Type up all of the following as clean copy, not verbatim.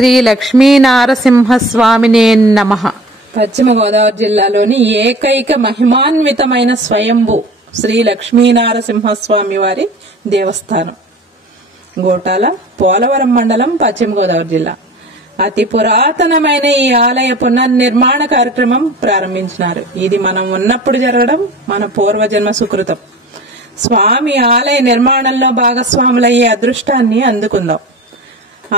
శ్రీ లక్ష్మీనారసింహస్వామినే నమః. పశ్చిమ గోదావరి జిల్లాలోని ఏకైక మహిమాన్వితమైన స్వయంభూ శ్రీ లక్ష్మీనారసింహస్వామి వారి దేవస్థానం గోటాల, పోలవరం మండలం, పశ్చిమ గోదావరి జిల్లా. అతి పురాతనమైన ఈ ఆలయ పునర్నిర్మాణ కార్యక్రమం ప్రారంభించినారు. ఇది మనం ఉన్నప్పుడు జరగడం మన పూర్వజన్మ సుకృతం. స్వామి ఆలయ నిర్మాణంలో భాగస్వాములయ్యే అదృష్టాన్ని అందుకుందాం.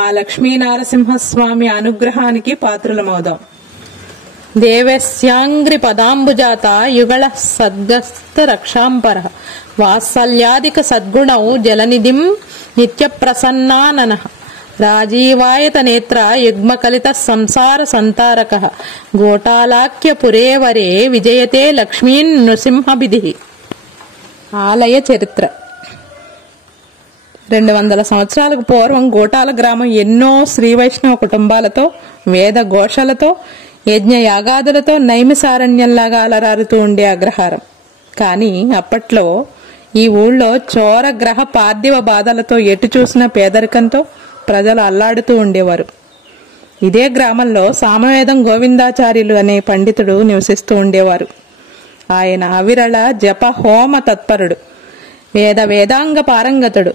ఆ లక్ష్మీనారసింహస్వామి అనుగ్రహానికి పాత్రులమవుదాం. దేవస్యాంగ్రి పదాంబుజాత యుగళ సద్గస్త రక్షాంపర వాత్సల్యాదిక సద్గుణౌ జలనిధిం నిత్య ప్రసన్నానన రాజీవాయత నేత్ర యుగ్మకలిత సంసార సంతారక గోటాలాఖ్య పురేవరే విజయతే లక్ష్మీన్ నృసింహభిధి. ఆలయ చరిత్ర. 200 సంవత్సరాలకు పూర్వం గోటాల గ్రామం ఎన్నో శ్రీ వైష్ణవ కుటుంబాలతో, వేద ఘోషలతో, యజ్ఞ యాగాదులతో నైమిసారణ్యంలాగా అలరారుతూ ఉండే అగ్రహారం. కానీ అప్పట్లో ఈ ఊళ్ళో చోర గ్రహ పార్థివ బాధలతో ఎటు చూసిన పేదరికంతో ప్రజలు అల్లాడుతూ ఉండేవారు. ఇదే గ్రామంలో సామవేదం గోవిందాచార్యులు అనే పండితుడు నివసిస్తూ ఉండేవారు. ఆయన అవిరళ జప హోమ తత్పరుడు, వేదాంగ పారంగతుడు,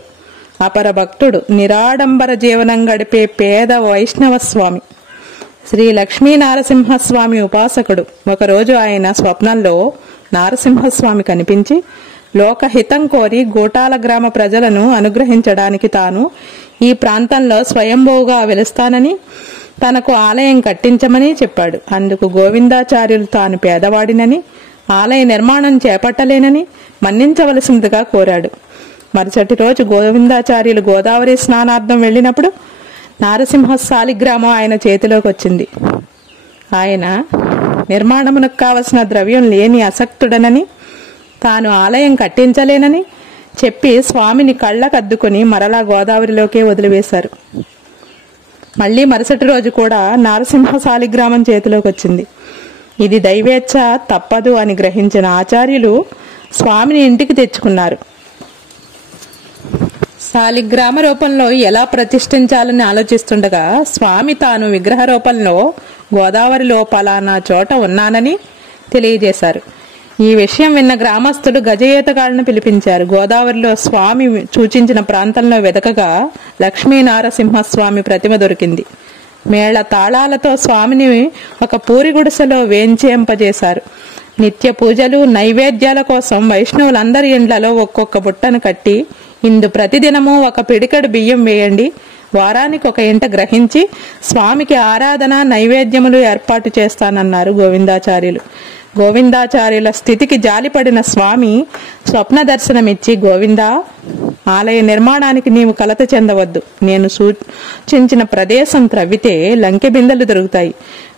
అపర భక్తుడు, నిరాడంబర జీవనం గడిపే పేద వైష్ణవ స్వామి, శ్రీ లక్ష్మీనారసింహస్వామి ఉపాసకుడు. ఒకరోజు ఆయన స్వప్నంలో నారసింహస్వామి కనిపించి లోకహితం కోరి గోటాల గ్రామ ప్రజలను అనుగ్రహించడానికి తాను ఈ ప్రాంతంలో స్వయంభూగా వెలుస్తానని, తనకు ఆలయం కట్టించమని చెప్పాడు. అందుకు గోవిందాచార్యులు తాను పేదవాడినని, ఆలయ నిర్మాణం చేపట్టలేనని మన్నించవలసిందిగా కోరాడు. మరుసటి రోజు గోవిందాచార్యులు గోదావరి స్నానార్థం వెళ్లినప్పుడు నారసింహ శాలిగ్రామం ఆయన చేతిలోకి వచ్చింది. ఆయన నిర్మాణమునకు కావలసిన ద్రవ్యం లేని అసక్తుడనని, తాను ఆలయం కట్టించలేనని చెప్పి స్వామిని కళ్ళకద్దుకుని మరలా గోదావరిలోకే వదిలివేశారు. మళ్లీ మరుసటి రోజు కూడా నారసింహ శాలిగ్రామం చేతిలోకి వచ్చింది. ఇది దైవేచ్ఛ, తప్పదు అని గ్రహించిన ఆచార్యులు స్వామిని ఇంటికి తెచ్చుకున్నారు. శాలిగ్రామ రూపంలో ఎలా ప్రతిష్ఠించాలని ఆలోచిస్తుండగా స్వామి తాను విగ్రహ రూపంలో గోదావరిలో పలానా చోట ఉన్నానని తెలియజేశారు. ఈ విషయం విన్న గ్రామస్తులు గజయేతగాళ్లను పిలిపించారు. గోదావరిలో స్వామి సూచించిన ప్రాంతంలో వెదకగా లక్ష్మీనారసింహస్వామి ప్రతిమ దొరికింది. మేళ తాళాలతో స్వామిని ఒక పూరి గుడిసెలో వేంచేంపజేశారు. నిత్య పూజలు, నైవేద్యాల కోసం వైష్ణవులందరి ఇండ్లలో ఒక్కొక్క బుట్టను కట్టి ఇందు ప్రతిదినము ఒక పిడికెడు బియ్యం వేయండి, వారానికి ఒక ఇంట గ్రహించి స్వామికి ఆరాధన నైవేద్యములు ఏర్పాటు చేస్తానన్నారు గోవిందాచార్యులు. గోవిందాచార్యుల స్థితికి జాలిపడిన స్వామి స్వప్న దర్శనమిచ్చి, గోవిందా, ఆలయ నిర్మాణానికి నీవు కలత చెందవద్దు. నేను సూచించిన ప్రదేశం త్రవ్వితే లంకె బిందెలు దొరుకుతాయి,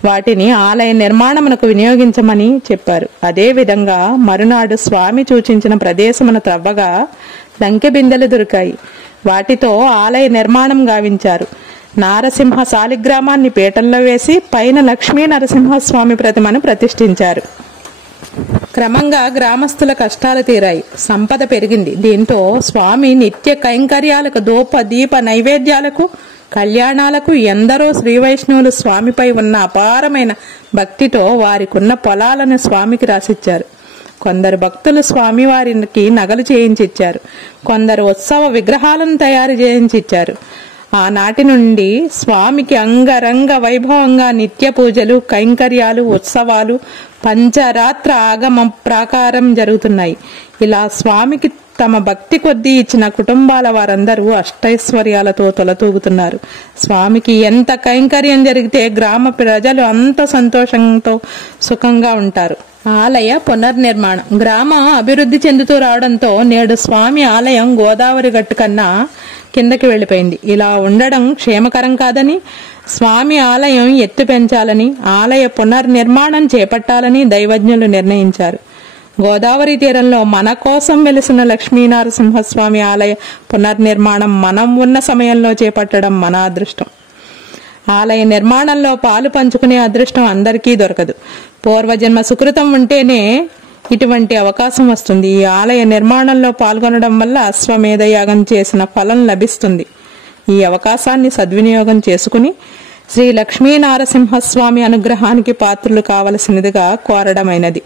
వాటిని ఆలయ నిర్మాణమునకు వినియోగించమని చెప్పారు. అదే విధంగా మరునాడు స్వామి సూచించిన ప్రదేశమును త్రవ్వగా లంకె బిందెలు దొరికాయి. వాటితో ఆలయ నిర్మాణం గావించారు. నారసింహ శాలిగ్రామాన్ని పీఠంలో వేసి పైన లక్ష్మీ నరసింహస్వామి ప్రతిమను ప్రతిష్ఠించారు. క్రమంగా గ్రామస్తుల కష్టాలు తీరాయి, సంపద పెరిగింది. దీంతో స్వామి నిత్య కైంకర్యాలకు, ధూప దీప నైవేద్యాలకు, కళ్యాణాలకు ఎందరో శ్రీ వైష్ణవులు స్వామిపై ఉన్న అపారమైన భక్తితో వారికున్న పొలాలను స్వామికి రాసిచ్చారు. కొందరు భక్తులు స్వామివారికి నగలు చేయించిచ్చారు, కొందరు ఉత్సవ విగ్రహాలను తయారు చేయించిచ్చారు. ఆనాటి నుండి స్వామికి అంగరంగ వైభవంగా నిత్య పూజలు, కైంకర్యాలు, ఉత్సవాలు పంచరాత్ర ఆగమ ప్రాకారం జరుగుతున్నాయి. ఇలా స్వామికి తమ భక్తి కొద్దీ ఇచ్చిన కుటుంబాల వారందరూ అష్టైశ్వర్యాలతో తొలతూగుతున్నారు. స్వామికి ఎంత కైంకర్యం జరిగితే గ్రామ ప్రజలు అంత సంతోషంతో సుఖంగా ఉంటారు. ఆలయ పునర్నిర్మాణం. గ్రామం అభివృద్ధి చెందుతూ రావడంతో నేడు స్వామి ఆలయం గోదావరి గట్టు కన్నా కిందకి వెళ్లిపోయింది. ఇలా ఉండడం క్షేమకరం కాదని, స్వామి ఆలయం ఎత్తు పెంచాలని, ఆలయ పునర్నిర్మాణం చేపట్టాలని దైవజ్ఞులు నిర్ణయించారు. గోదావరి తీరంలో మన కోసం వెలిసిన లక్ష్మీనారసింహస్వామి ఆలయ పునర్నిర్మాణం మనం ఉన్న సమయంలో చేపట్టడం మన అదృష్టం. ఆలయ నిర్మాణంలో పాలు పంచుకునే అదృష్టం అందరికీ దొరకదు. పూర్వజన్మ సుకృతం ఉంటేనే ఇటువంటి అవకాశం వస్తుంది. ఈ ఆలయ నిర్మాణంలో పాల్గొనడం వల్ల అశ్వమేధ యాగం చేసిన ఫలం లభిస్తుంది. ఈ అవకాశాన్ని సద్వినియోగం చేసుకుని శ్రీ లక్ష్మీ నారసింహస్వామి అనుగ్రహానికి పాత్రులు కావలసినదిగా కోరడమైనది.